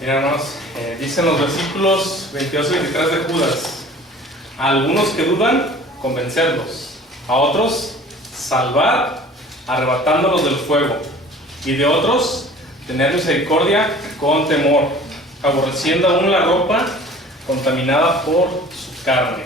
Mira, hermanos, dicen los versículos 22 y 23 de Judas: a algunos que dudan, convencerlos; a otros, salvar, arrebatándolos del fuego; y de otros, tener misericordia con temor, aborreciendo aún la ropa contaminada por su carne.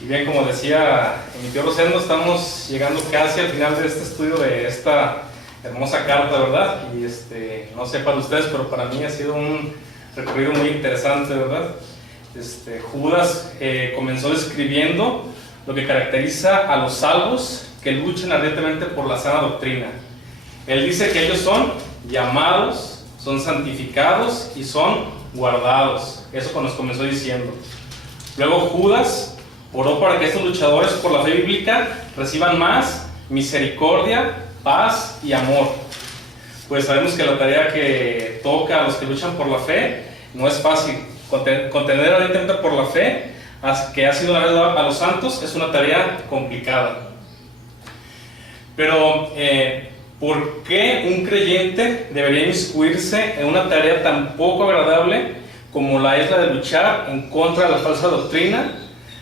Y bien, como decía mi tío Rosendo, estamos llegando casi al final de este estudio de esta hermosa carta, ¿verdad? Y no sé para ustedes, pero para mí ha sido un recorrido muy interesante, ¿verdad? Judas comenzó describiendo lo que caracteriza a los salvos que luchan ardientemente por la sana doctrina. Él dice que ellos son llamados, son santificados y son guardados. Eso nos comenzó diciendo. Luego Judas oró para que estos luchadores por la fe bíblica reciban más misericordia, paz y amor. Pues sabemos que la tarea que toca a los que luchan por la fe no es fácil. Contender ardientemente por la fe que ha sido dada a los santos es una tarea complicada. Pero ¿por qué un creyente debería inmiscuirse en una tarea tan poco agradable como la es la de luchar en contra de la falsa doctrina,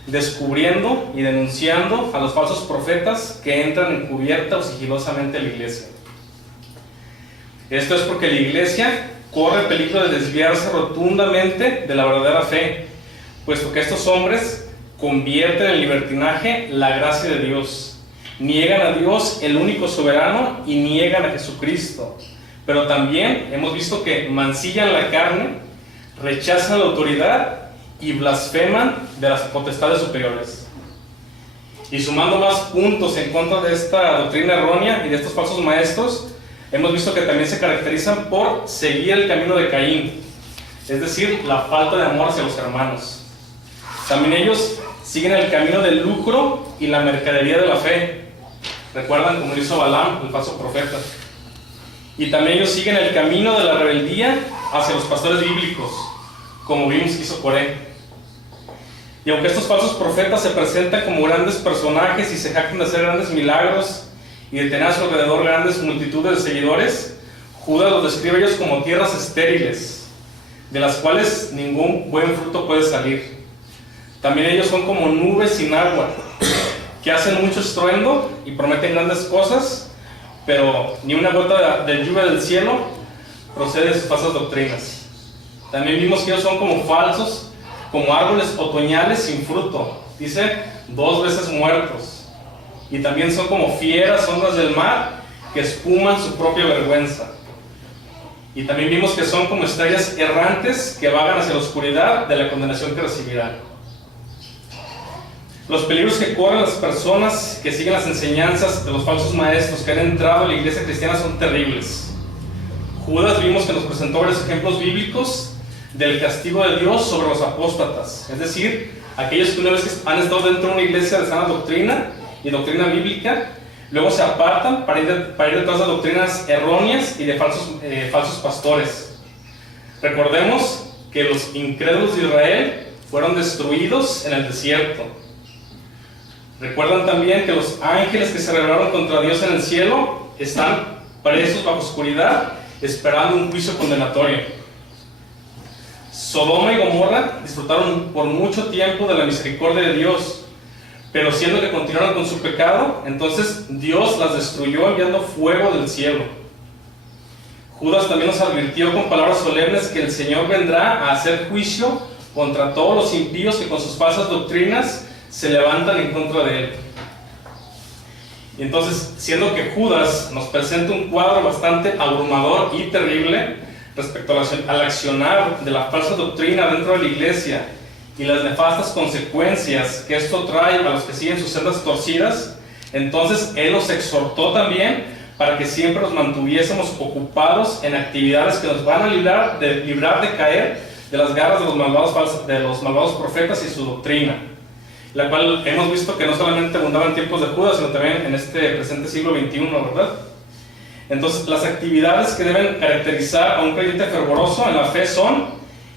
descubriendo y denunciando a los falsos profetas que entran encubierta o sigilosamente a la iglesia? Esto es porque la iglesia corre peligro de desviarse rotundamente de la verdadera fe, puesto que estos hombres convierten en libertinaje la gracia de Dios, niegan a Dios, el único soberano, y niegan a Jesucristo. Pero también hemos visto que mancillan la carne, rechazan la autoridad y blasfeman de las potestades superiores. Y sumando más puntos en contra de esta doctrina errónea y de estos falsos maestros, hemos visto que también se caracterizan por seguir el camino de Caín, es decir, la falta de amor hacia los hermanos. También ellos siguen el camino del lucro y la mercadería de la fe. Recuerdan como hizo Balaam, el falso profeta. Y también ellos siguen el camino de la rebeldía hacia los pastores bíblicos, como vimos que hizo Coré. Y aunque estos falsos profetas se presentan como grandes personajes y se jactan de hacer grandes milagros y de tener a su alrededor grandes multitudes de seguidores, Judas los describe a ellos como tierras estériles, de las cuales ningún buen fruto puede salir. También ellos son como nubes sin agua, que hacen mucho estruendo y prometen grandes cosas, pero ni una gota de lluvia del cielo procede de sus falsas doctrinas. También vimos que ellos son como falsos, como árboles otoñales sin fruto, dice, 2 veces muertos. Y también son como fieras ondas del mar que espuman su propia vergüenza. Y también vimos que son como estrellas errantes que vagan hacia la oscuridad de la condenación que recibirán. Los peligros que corren las personas que siguen las enseñanzas de los falsos maestros que han entrado a la iglesia cristiana son terribles. Judas vimos que nos presentó varios ejemplos bíblicos del castigo de Dios sobre los apóstatas, es decir, aquellos que una vez que han estado dentro de una iglesia de sana doctrina y doctrina bíblica, luego se apartan para ir detrás de doctrinas erróneas y de falsos pastores. Recordemos que los incrédulos de Israel fueron destruidos en el desierto. Recuerdan también que los ángeles que se rebelaron contra Dios en el cielo están presos bajo oscuridad, esperando un juicio condenatorio. Sodoma y Gomorra disfrutaron por mucho tiempo de la misericordia de Dios, pero siendo que continuaron con su pecado, entonces Dios las destruyó enviando fuego del cielo. Judas también nos advirtió con palabras solemnes que el Señor vendrá a hacer juicio contra todos los impíos que con sus falsas doctrinas se levantan en contra de Él. Y entonces, siendo que Judas nos presenta un cuadro bastante abrumador y terrible respecto al accionar de la falsa doctrina dentro de la iglesia y las nefastas consecuencias que esto trae a los que siguen sus sendas torcidas, entonces Él nos exhortó también para que siempre nos mantuviésemos ocupados en actividades que nos van a librar de caer de las garras de los malvados profetas y su doctrina, la cual hemos visto que no solamente abundaba en tiempos de Judas, sino también en este presente siglo XXI, ¿verdad? Entonces, las actividades que deben caracterizar a un creyente fervoroso en la fe son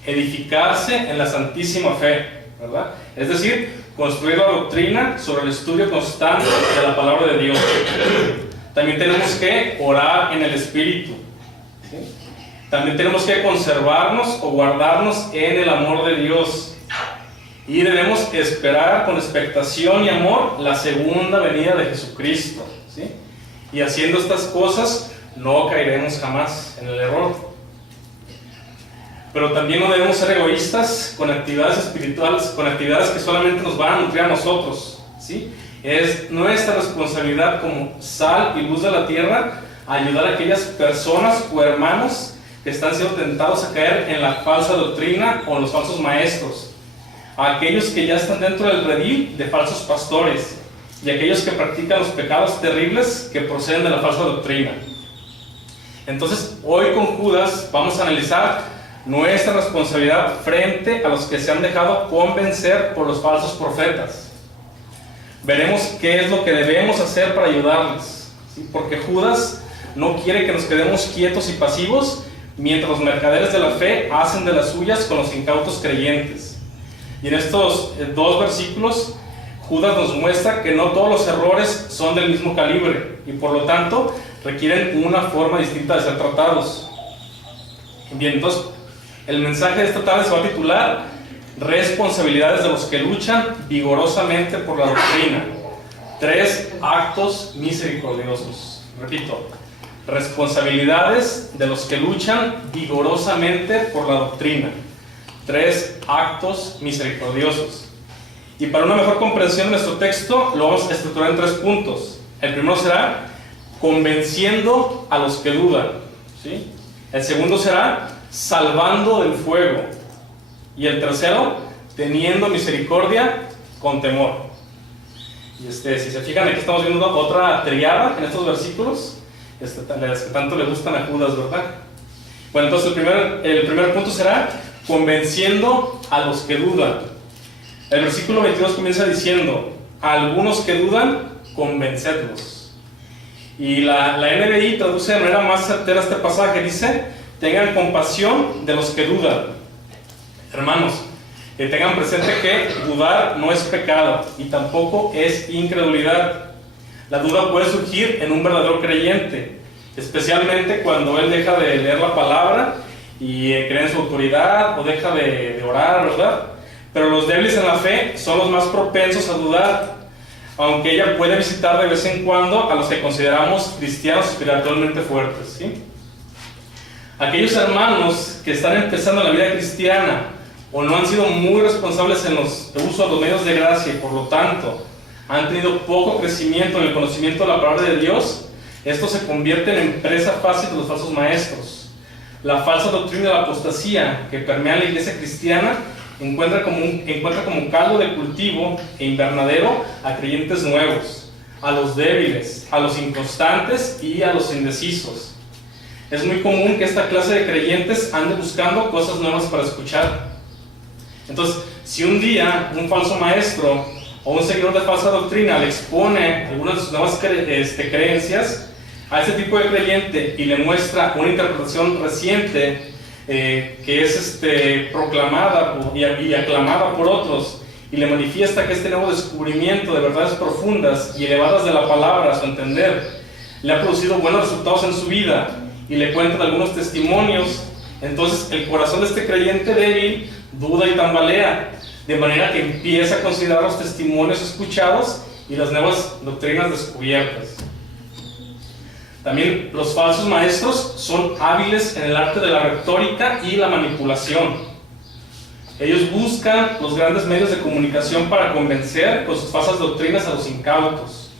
edificarse en la santísima fe, ¿verdad? Es decir, construir la doctrina sobre el estudio constante de la palabra de Dios. También tenemos que orar en el Espíritu, ¿sí? también tenemos que conservarnos o guardarnos en el amor de Dios. Y debemos esperar con expectación y amor la segunda venida de Jesucristo, ¿sí? Y haciendo estas cosas no caeremos jamás en el error. Pero también no debemos ser egoístas con actividades espirituales, con actividades que solamente nos van a nutrir a nosotros, ¿sí? Es nuestra responsabilidad como sal y luz de la tierra ayudar a aquellas personas o hermanos que están siendo tentados a caer en la falsa doctrina o en los falsos maestros, a aquellos que ya están dentro del redil de falsos pastores y aquellos que practican los pecados terribles que proceden de la falsa doctrina. Entonces, hoy con Judas vamos a analizar nuestra responsabilidad frente a los que se han dejado convencer por los falsos profetas. Veremos qué es lo que debemos hacer para ayudarles, ¿sí? Porque Judas no quiere que nos quedemos quietos y pasivos mientras los mercaderes de la fe hacen de las suyas con los incautos creyentes. Y en estos dos versículos, Judas nos muestra que no todos los errores son del mismo calibre y por lo tanto requieren una forma distinta de ser tratados. Bien, entonces el mensaje de esta tarde se va a titular Responsabilidades de los que luchan vigorosamente por la doctrina. 3 actos misericordiosos. Repito, responsabilidades de los que luchan vigorosamente por la doctrina. 3 actos misericordiosos. Y para una mejor comprensión de nuestro texto, lo vamos a estructurar en 3 puntos. El primero será convenciendo a los que dudan, ¿sí? El segundo será salvando del fuego. Y el tercero, teniendo misericordia con temor. Y si se fijan, aquí estamos viendo otra triada en estos versículos, las que tanto le gustan a Judas, ¿verdad? Bueno, entonces el primer punto será convenciendo a los que dudan. El versículo 22 comienza diciendo: a algunos que dudan, convencedlos. Y la NBI traduce de manera más certera este pasaje, dice: tengan compasión de los que dudan. Hermanos, que tengan presente que dudar no es pecado y tampoco es incredulidad. La duda puede surgir en un verdadero creyente, especialmente cuando él deja de leer la palabra y cree en su autoridad o deja de orar, ¿verdad? Pero los débiles en la fe son los más propensos a dudar, aunque ella puede visitar de vez en cuando a los que consideramos cristianos espiritualmente fuertes, ¿sí? Aquellos hermanos que están empezando la vida cristiana o no han sido muy responsables en los uso de los medios de gracia y por lo tanto han tenido poco crecimiento en el conocimiento de la palabra de Dios, estos se convierten en presa fácil de los falsos maestros. La falsa doctrina de la apostasía que permea la iglesia cristiana encuentra como caldo de cultivo e invernadero a creyentes nuevos, a los débiles, a los inconstantes y a los indecisos. Es muy común que esta clase de creyentes ande buscando cosas nuevas para escuchar. Entonces, si un día un falso maestro o un seguidor de falsa doctrina le expone algunas de sus nuevas creencias a ese tipo de creyente y le muestra una interpretación reciente que es proclamada y aclamada por otros, y le manifiesta que este nuevo descubrimiento de verdades profundas y elevadas de la palabra, a su entender, le ha producido buenos resultados en su vida, y le cuentan algunos testimonios, entonces el corazón de este creyente débil duda y tambalea, de manera que empieza a considerar los testimonios escuchados y las nuevas doctrinas descubiertas. También los falsos maestros son hábiles en el arte de la retórica y la manipulación. Ellos buscan los grandes medios de comunicación para convencer con sus falsas doctrinas a los incautos.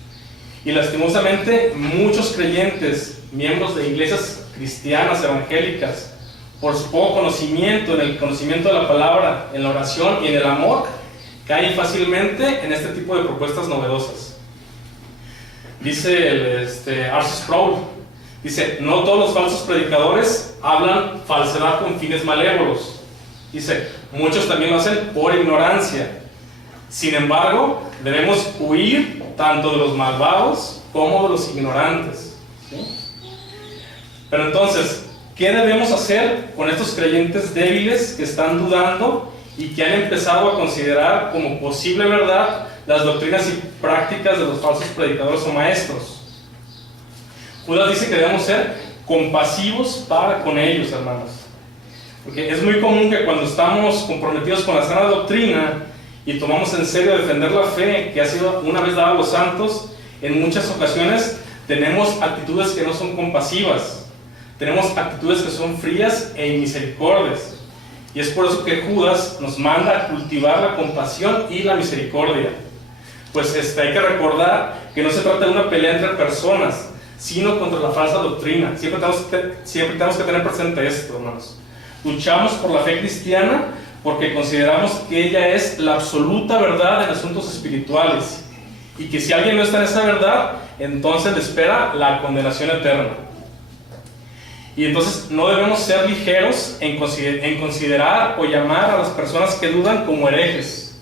Y lastimosamente muchos creyentes, miembros de iglesias cristianas, evangélicas, por su poco conocimiento en el conocimiento de la palabra, en la oración y en el amor, caen fácilmente en este tipo de propuestas novedosas. Dice R.C. Sproul, dice: no todos los falsos predicadores hablan falsedad con fines malévolos. Dice: muchos también lo hacen por ignorancia. Sin embargo, debemos huir tanto de los malvados como de los ignorantes, ¿sí? Pero entonces, ¿qué debemos hacer con estos creyentes débiles que están dudando y que han empezado a considerar como posible verdad las doctrinas y prácticas de los falsos predicadores o maestros? Judas dice que debemos ser compasivos para con ellos, hermanos. Porque es muy común que cuando estamos comprometidos con la sana doctrina y tomamos en serio defender la fe que ha sido una vez dada a los santos, en muchas ocasiones tenemos actitudes que no son compasivas, tenemos actitudes que son frías e inmisericordias. Y es por eso que Judas nos manda a cultivar la compasión y la misericordia. Pues hay que recordar que no se trata de una pelea entre personas, sino contra la falsa doctrina. Siempre tenemos que tener presente esto, hermanos. Luchamos por la fe cristiana porque consideramos que ella es la absoluta verdad en asuntos espirituales, y que si alguien no está en esa verdad, entonces le espera la condenación eterna. Y entonces no debemos ser ligeros en considerar o llamar a las personas que dudan como herejes.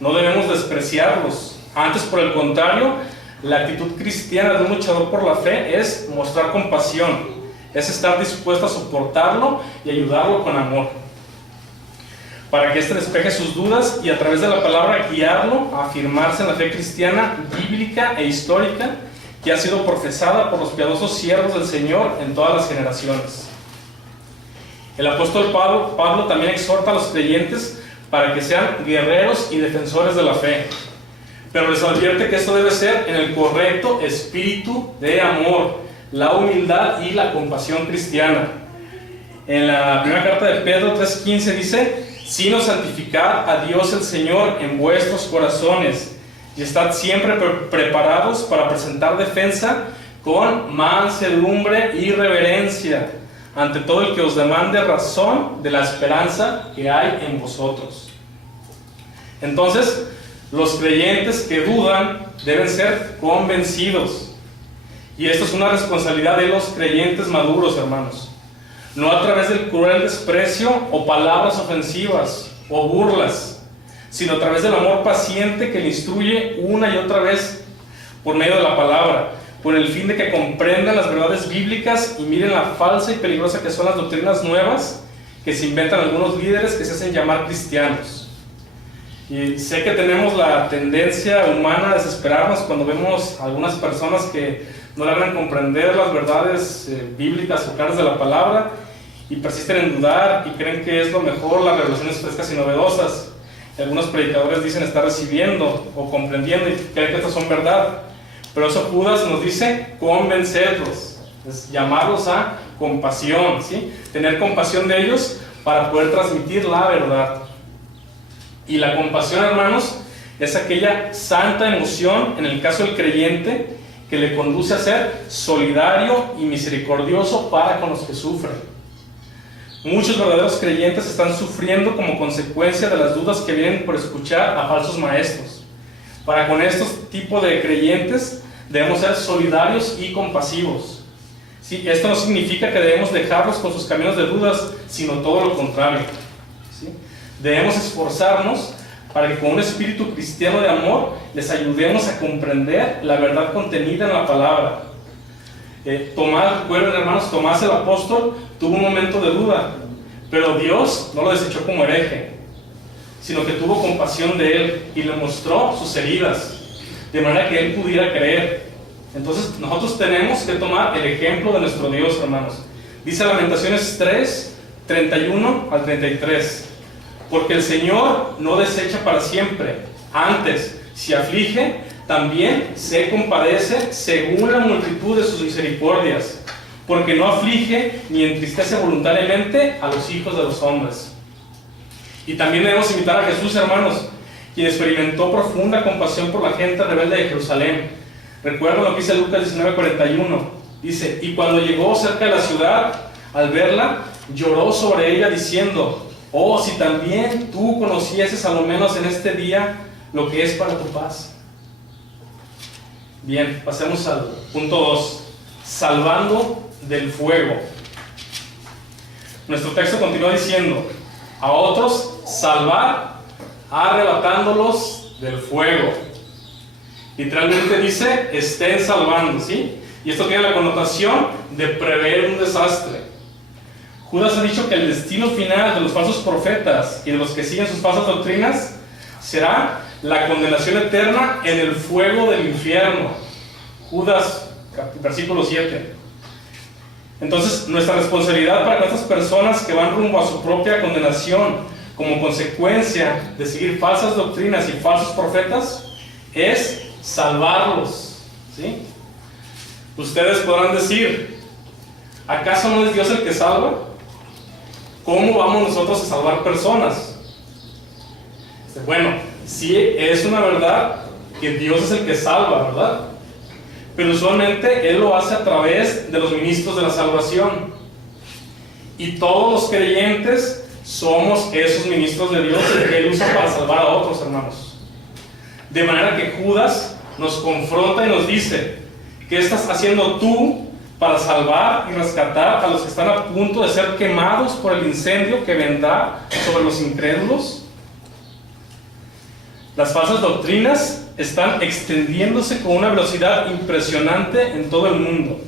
No debemos despreciarlos. Antes, por el contrario, la actitud cristiana de un luchador por la fe es mostrar compasión, es estar dispuesto a soportarlo y ayudarlo con amor, para que éste despeje sus dudas y a través de la palabra guiarlo a afirmarse en la fe cristiana bíblica e histórica que ha sido profesada por los piadosos siervos del Señor en todas las generaciones. El apóstol Pablo también exhorta a los creyentes para que sean guerreros y defensores de la fe, pero les advierte que esto debe ser en el correcto espíritu de amor, la humildad y la compasión cristiana. En la primera carta de Pedro 3:15 dice: sino santificad a Dios el Señor en vuestros corazones, y estad siempre preparados para presentar defensa con mansedumbre y reverencia ante todo el que os demande razón de la esperanza que hay en vosotros. Entonces, los creyentes que dudan deben ser convencidos, y esto es una responsabilidad de los creyentes maduros, hermanos. No a través del cruel desprecio o palabras ofensivas o burlas, sino a través del amor paciente que le instruye una y otra vez por medio de la palabra, con el fin de que comprendan las verdades bíblicas y miren la falsa y peligrosa que son las doctrinas nuevas que se inventan algunos líderes que se hacen llamar cristianos. Y sé que tenemos la tendencia humana a desesperarnos cuando vemos a algunas personas que no logran comprender las verdades bíblicas o claras de la palabra y persisten en dudar y creen que es lo mejor las revelaciones frescas y novedosas. Algunos predicadores dicen estar recibiendo o comprendiendo y creen que estas son verdad, pero eso Judas nos dice convencerlos, es llamarlos a compasión, ¿sí? Tener compasión de ellos para poder transmitir la verdad. Y la compasión, hermanos, es aquella santa emoción en el caso del creyente que le conduce a ser solidario y misericordioso para con los que sufren. Muchos verdaderos creyentes están sufriendo como consecuencia de las dudas que vienen por escuchar a falsos maestros. Para con estos tipos de creyentes debemos ser solidarios y compasivos. ¿Sí? Esto no significa que debemos dejarlos con sus caminos de dudas, sino todo lo contrario. ¿Sí? Debemos esforzarnos para que con un espíritu cristiano de amor les ayudemos a comprender la verdad contenida en la palabra. Tomás, recuerden, hermanos, Tomás el apóstol tuvo un momento de duda, pero Dios no lo desechó como hereje, sino que tuvo compasión de él y le mostró sus heridas, de manera que él pudiera creer. Entonces nosotros tenemos que tomar el ejemplo de nuestro Dios, hermanos. Dice Lamentaciones 3:31 al 33: porque el Señor no desecha para siempre, antes, si aflige, también se compadece según la multitud de sus misericordias, porque no aflige ni entristece voluntariamente a los hijos de los hombres. Y también debemos imitar a Jesús, hermanos, quien experimentó profunda compasión por la gente rebelde de Jerusalén. Recuerden lo que dice Lucas 19:41. Dice: y cuando llegó cerca de la ciudad, al verla, lloró sobre ella diciendo: oh, si también tú conocieses a lo menos en este día lo que es para tu paz. Bien, pasemos al punto 2, salvando del fuego. Nuestro texto continúa diciendo: a otros salvar, arrebatándolos del fuego. Literalmente dice: estén salvando, ¿sí? Y esto tiene la connotación de prever un desastre. Judas ha dicho que el destino final de los falsos profetas y de los que siguen sus falsas doctrinas será la condenación eterna en el fuego del infierno. Judas, versículo 7. Entonces, nuestra responsabilidad para con estas personas que van rumbo a su propia condenación como consecuencia de seguir falsas doctrinas y falsos profetas es salvarlos, ¿sí? Ustedes podrán decir, ¿acaso no es Dios el que salva? ¿Cómo vamos nosotros a salvar personas? Bueno, sí es una verdad que Dios es el que salva, ¿verdad? Pero usualmente Él lo hace a través de los ministros de la salvación. Y todos los creyentes somos esos ministros de Dios que Él usa para salvar a otros, hermanos. De manera que Judas nos confronta y nos dice, ¿qué estás haciendo tú para salvar y rescatar a los que están a punto de ser quemados por el incendio que vendrá sobre los incrédulos? Las falsas doctrinas están extendiéndose con una velocidad impresionante en todo el mundo.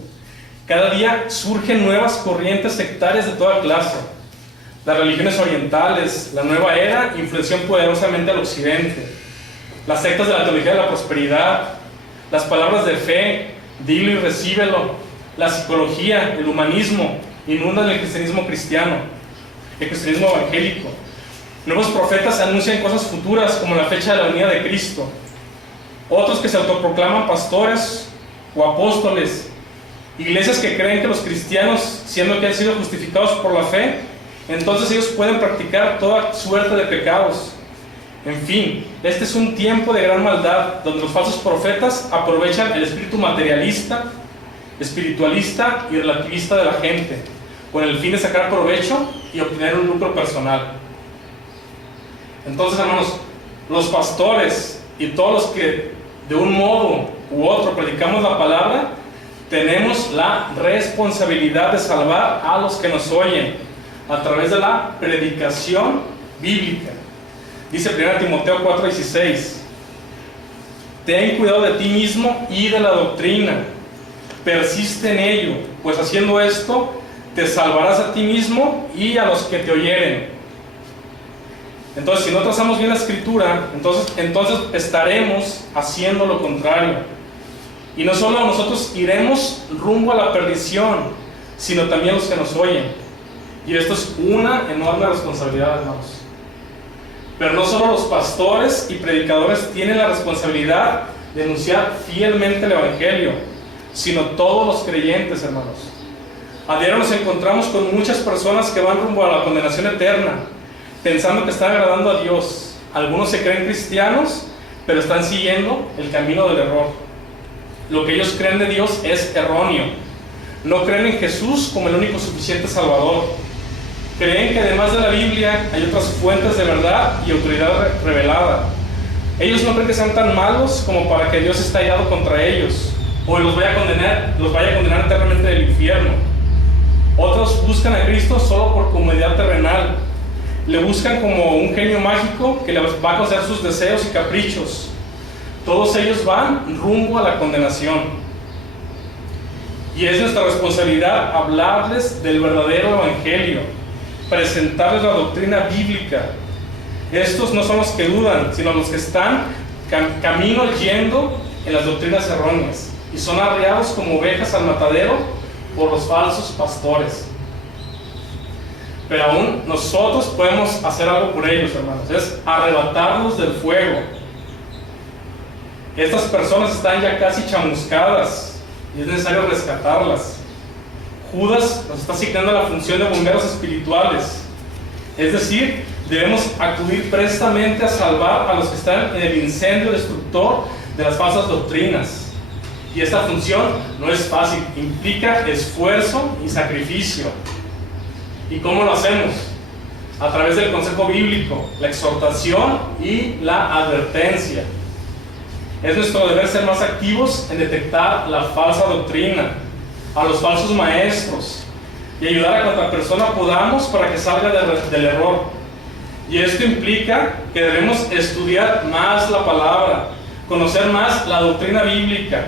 Cada día surgen nuevas corrientes sectarias de toda clase. Las religiones orientales, la nueva era, influenció poderosamente al occidente. Las sectas de la teología de la prosperidad, las palabras de fe, dilo y recíbelo, la psicología, el humanismo, inundan el cristianismo cristiano, el cristianismo evangélico. Nuevos profetas anuncian cosas futuras como la fecha de la venida de Cristo. Otros que se autoproclaman pastores o apóstoles. Iglesias que creen que los cristianos, siendo que han sido justificados por la fe, entonces ellos pueden practicar toda suerte de pecados. En fin, este es un tiempo de gran maldad, donde los falsos profetas aprovechan el espíritu materialista, espiritualista y relativista de la gente, con el fin de sacar provecho y obtener un lucro personal. Entonces, hermanos, los pastores y todos los que de un modo u otro predicamos la palabra, tenemos la responsabilidad de salvar a los que nos oyen a través de la predicación bíblica. Dice 1 Timoteo 4:16, ten cuidado de ti mismo y de la doctrina, persiste en ello, pues haciendo esto te salvarás a ti mismo y a los que te oyeren. Entonces, si no trazamos bien la escritura, entonces estaremos haciendo lo contrario. Y no solo nosotros iremos rumbo a la perdición, sino también los que nos oyen. Y esto es una enorme responsabilidad, hermanos. Pero no solo los pastores y predicadores tienen la responsabilidad de anunciar fielmente el Evangelio, sino todos los creyentes, hermanos. A diario nos encontramos con muchas personas que van rumbo a la condenación eterna, pensando que están agradando a Dios. Algunos se creen cristianos, pero están siguiendo el camino del error. Lo que ellos creen de Dios es erróneo. No creen en Jesús como el único suficiente Salvador. Creen que además de la Biblia hay otras fuentes de verdad y autoridad revelada. Ellos no creen que sean tan malos como para que Dios esté airado contra ellos o los vaya a condenar eternamente del infierno. Otros buscan a Cristo solo por comodidad terrenal. Le buscan como un genio mágico que les va a conceder sus deseos y caprichos. Todos ellos van rumbo a la condenación. Y es nuestra responsabilidad hablarles del verdadero evangelio, presentarles la doctrina bíblica. Estos no son los que dudan, sino los que están camino yendo en las doctrinas erróneas y son arreados como ovejas al matadero por los falsos pastores. Pero aún nosotros podemos hacer algo por ellos, hermanos, es arrebatarlos del fuego. Estas personas están ya casi chamuscadas y es necesario rescatarlas. Judas nos está asignando la función de bomberos espirituales, es decir, debemos acudir prestamente a salvar a los que están en el incendio destructor de las falsas doctrinas. Y esta función no es fácil, implica esfuerzo y sacrificio. ¿Y cómo lo hacemos? A través del consejo bíblico, la exhortación y la advertencia. Es nuestro deber ser más activos en detectar la falsa doctrina, a los falsos maestros, y ayudar a cuanta persona podamos para que salga del error. Y esto implica que debemos estudiar más la palabra, conocer más la doctrina bíblica,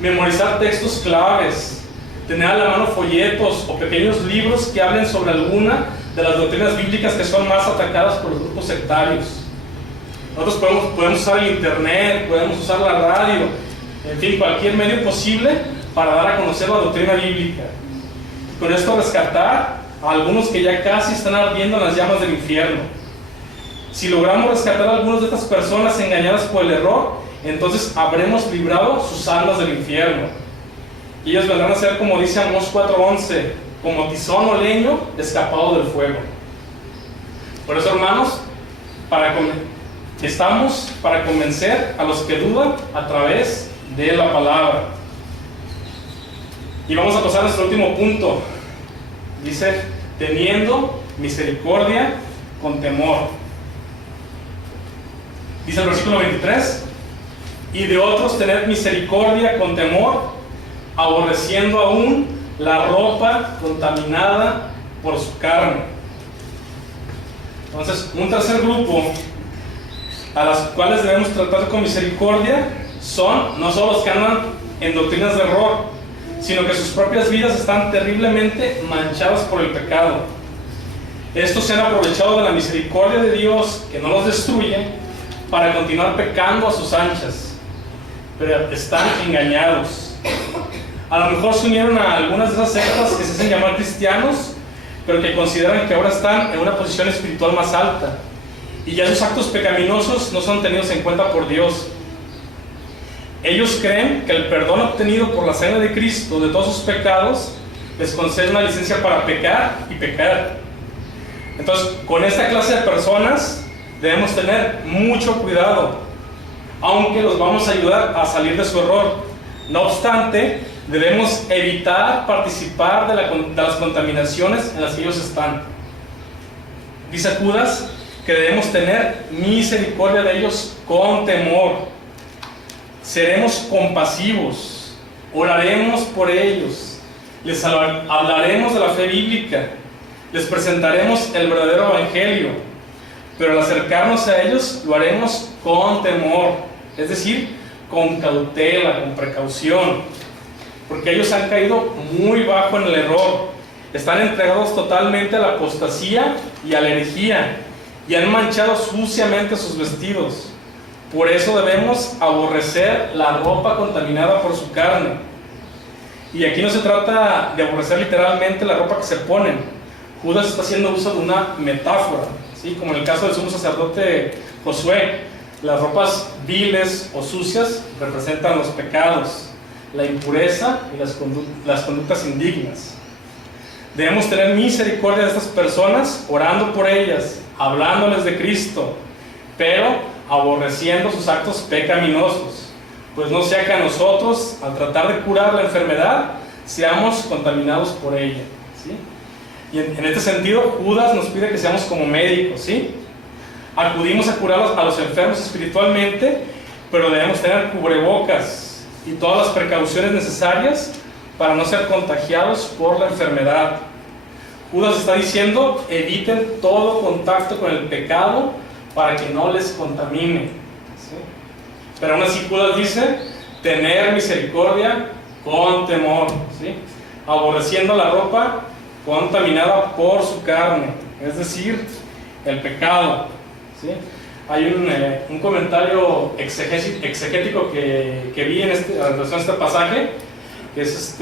memorizar textos claves, tener a la mano folletos o pequeños libros que hablen sobre alguna de las doctrinas bíblicas que son más atacadas por los grupos sectarios. Nosotros podemos usar el internet, podemos usar la radio, en fin, cualquier medio posible para dar a conocer la doctrina bíblica. con esto rescatar a algunos que ya casi están ardiendo en las llamas del infierno. Si logramos rescatar a algunas de estas personas engañadas por el error, entonces habremos librado sus almas del infierno. Y ellos vendrán a ser, como dice Amós 4:11, como tizón o leño escapado del fuego. Por eso, hermanos, estamos para convencer a los que dudan a través de la palabra. Y vamos a pasar a nuestro último punto. Dice, teniendo misericordia con temor. Dice el versículo 23, y de otros tener misericordia con temor, aborreciendo aún la ropa contaminada por su carne. Entonces, un tercer grupo a las cuales debemos tratar con misericordia son no solo los que andan en doctrinas de error, sino que sus propias vidas están terriblemente manchadas por el pecado. Estos se han aprovechado de la misericordia de Dios, que no los destruye, para continuar pecando a sus anchas, pero están engañados. A lo mejor se unieron a algunas de esas sectas que se hacen llamar cristianos, pero que consideran que ahora están en una posición espiritual más alta, y ya sus actos pecaminosos no son tenidos en cuenta por Dios. Ellos creen que el perdón obtenido por la sangre de Cristo de todos sus pecados les concede una licencia para pecar y pecar. Entonces, con esta clase de personas debemos tener mucho cuidado, aunque los vamos a ayudar a salir de su error. No obstante, debemos evitar participar de las contaminaciones en las que ellos están. Dice Judas que debemos tener misericordia de ellos con temor. Seremos compasivos, oraremos por ellos, les hablaremos de la fe bíblica, les presentaremos el verdadero evangelio, pero al acercarnos a ellos lo haremos con temor, es decir, con cautela, con precaución, porque ellos han caído muy bajo en el error, están entregados totalmente a la apostasía y a la herejía, y han manchado suciamente sus vestidos. Por eso debemos aborrecer la ropa contaminada por su carne. Y aquí no se trata de aborrecer literalmente la ropa que se ponen. Judas está haciendo uso de una metáfora, ¿sí? Como en el caso del sumo sacerdote Josué. Las ropas viles o sucias representan los pecados, la impureza y las conductas indignas. Debemos tener misericordia de estas personas, orando por ellas, hablándoles de Cristo, pero aborreciendo sus actos pecaminosos, pues no sea que a nosotros, al tratar de curar la enfermedad, seamos contaminados por ella, ¿sí? Y en este sentido, Judas nos pide que seamos como médicos, ¿sí? Acudimos a curar a los enfermos espiritualmente, pero debemos tener cubrebocas y todas las precauciones necesarias para no ser contagiados por la enfermedad. Judas está diciendo, eviten todo contacto con el pecado para que no les contamine, ¿sí? Pero aún así Judas dice, tener misericordia con temor, ¿sí? Aborreciendo la ropa contaminada por su carne, es decir, el pecado, ¿sí? Hay un comentario exegético que vi en relación a este pasaje, que es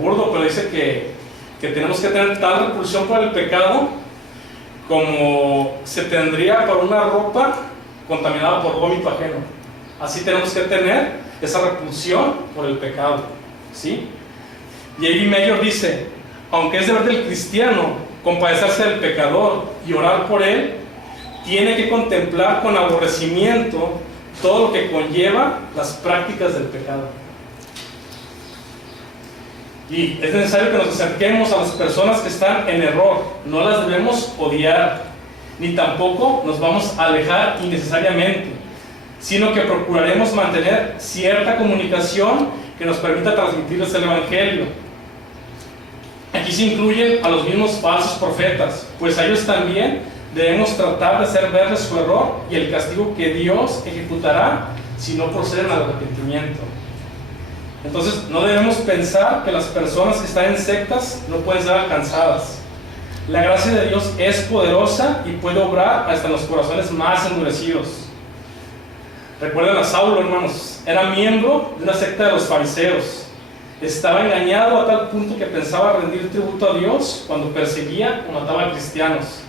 burdo, pero dice que tenemos que tener tal repulsión por el pecado como se tendría por una ropa contaminada por vómito ajeno. Así tenemos que tener esa repulsión por el pecado, ¿sí? Y A.B. Mayor dice, aunque es deber del cristiano compadecerse del pecador y orar por él, tiene que contemplar con aborrecimiento todo lo que conlleva las prácticas del pecado. Y es necesario que nos acerquemos a las personas que están en error. No las debemos odiar, ni tampoco nos vamos a alejar innecesariamente, sino que procuraremos mantener cierta comunicación que nos permita transmitirles el evangelio. Aquí se incluyen a los mismos falsos profetas, pues a ellos también debemos tratar de hacer verles su error y el castigo que Dios ejecutará si no proceden al arrepentimiento. Entonces, no debemos pensar que las personas que están en sectas no pueden ser alcanzadas. La gracia de Dios es poderosa y puede obrar hasta en los corazones más endurecidos. Recuerden a Saulo, hermanos, era miembro de una secta de los fariseos. Estaba engañado a tal punto que pensaba rendir tributo a Dios cuando perseguía o mataba a cristianos.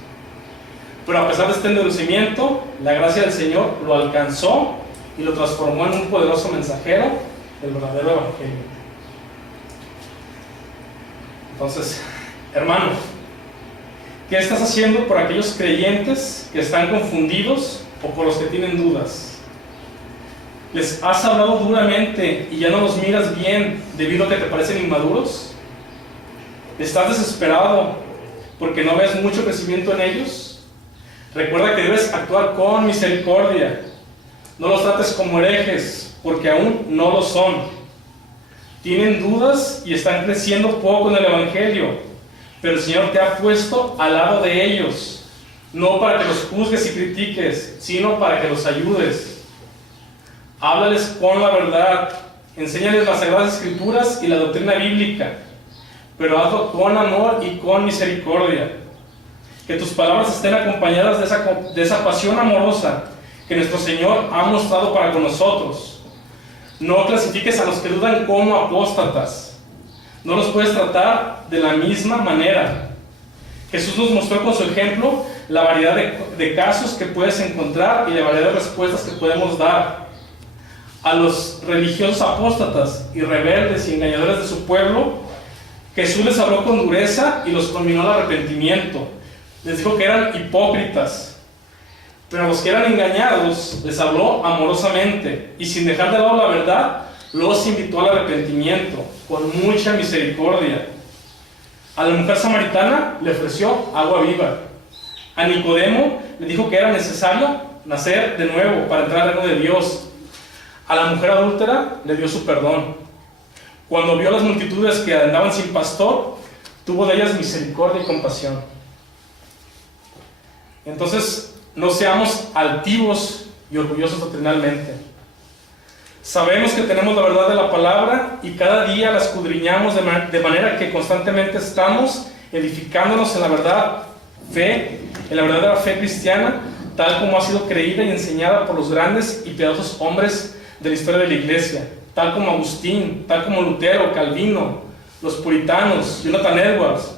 Pero a pesar de este endurecimiento, la gracia del Señor lo alcanzó y lo transformó en un poderoso mensajero del verdadero evangelio. Entonces, hermano, ¿qué estás haciendo por aquellos creyentes que están confundidos o por los que tienen dudas? ¿Les has hablado duramente y ya no los miras bien debido a que te parecen inmaduros? ¿Estás desesperado porque no ves mucho crecimiento en ellos? Recuerda que debes actuar con misericordia. No los trates como herejes, porque aún no lo son. Tienen dudas y están creciendo poco en el Evangelio, pero el Señor te ha puesto al lado de ellos, no para que los juzgues y critiques, sino para que los ayudes. Háblales con la verdad, enséñales las Sagradas Escrituras y la doctrina bíblica, pero hazlo con amor y con misericordia. Que tus palabras estén acompañadas de esa pasión amorosa que nuestro Señor ha mostrado para con nosotros. No clasifiques a los que dudan como apóstatas. No los puedes tratar de la misma manera. Jesús nos mostró con su ejemplo la variedad de casos que puedes encontrar y la variedad de respuestas que podemos dar. A los religiosos apóstatas y rebeldes y engañadores de su pueblo, Jesús les habló con dureza y los conminó al arrepentimiento. Les dijo que eran hipócritas, pero a los que eran engañados les habló amorosamente y sin dejar de lado la verdad, los invitó al arrepentimiento con mucha misericordia. A la mujer samaritana le ofreció agua viva. A Nicodemo le dijo que era necesario nacer de nuevo para entrar al reino de Dios. A la mujer adúltera le dio su perdón. Cuando vio las multitudes que andaban sin pastor, tuvo de ellas misericordia y compasión. Entonces, no seamos altivos y orgullosos doctrinalmente. Sabemos que tenemos la verdad de la palabra y cada día la escudriñamos de manera que constantemente estamos edificándonos en la verdad, en la verdadera fe cristiana, tal como ha sido creída y enseñada por los grandes y piadosos hombres de la historia de la iglesia, tal como Agustín, tal como Lutero, Calvino, los puritanos, Jonathan Edwards,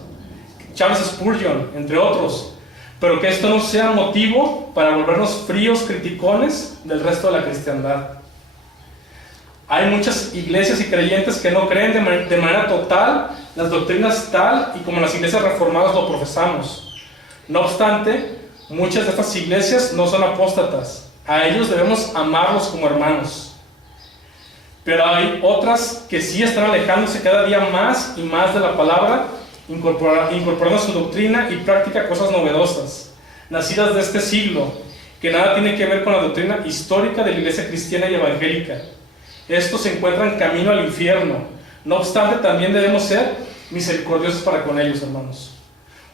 Charles Spurgeon, entre otros. Pero que esto no sea motivo para volvernos fríos criticones del resto de la cristiandad. Hay muchas iglesias y creyentes que no creen de manera total las doctrinas tal y como las iglesias reformadas lo profesamos. No obstante, muchas de estas iglesias no son apóstatas. A ellos debemos amarlos como hermanos. Pero hay otras que sí están alejándose cada día más y más de la palabra, incorporando a su doctrina y práctica cosas novedosas, nacidas de este siglo, que nada tiene que ver con la doctrina histórica de la iglesia cristiana y evangélica. Estos se encuentran camino al infierno. No obstante, también debemos ser misericordiosos para con ellos, hermanos.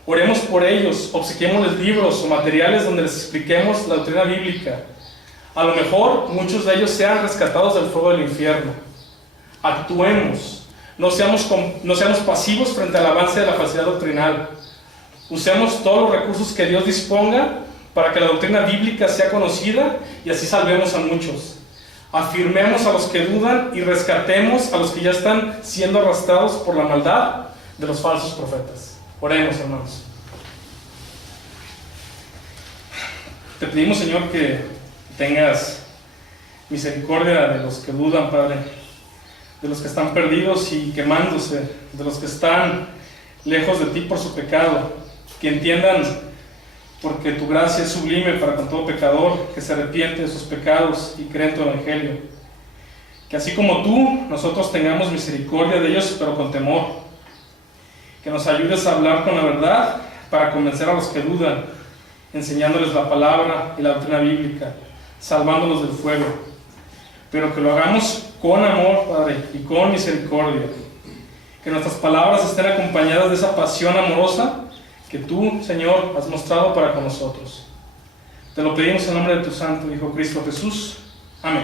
Oremos por ellos, obsequiémosles libros o materiales donde les expliquemos la doctrina bíblica. A lo mejor muchos de ellos sean rescatados del fuego del infierno. Actuemos. No seamos pasivos frente al avance de la falsedad doctrinal. Usemos todos los recursos que Dios disponga para que la doctrina bíblica sea conocida y así salvemos a muchos. Afirmemos a los que dudan y rescatemos a los que ya están siendo arrastrados por la maldad de los falsos profetas. Oremos, hermanos. Te pedimos, Señor, que tengas misericordia de los que dudan, Padre, de los que están perdidos y quemándose, de los que están lejos de ti por su pecado, que entiendan porque tu gracia es sublime para con todo pecador que se arrepiente de sus pecados y cree en tu evangelio. Que así como tú, nosotros tengamos misericordia de ellos, pero con temor. Que nos ayudes a hablar con la verdad para convencer a los que dudan, enseñándoles la palabra y la doctrina bíblica, salvándolos del fuego. Pero que lo hagamos con amor, Padre, y con misericordia. Que nuestras palabras estén acompañadas de esa pasión amorosa que tú, Señor, has mostrado para con nosotros. Te lo pedimos en nombre de tu Santo Hijo Cristo Jesús. Amén.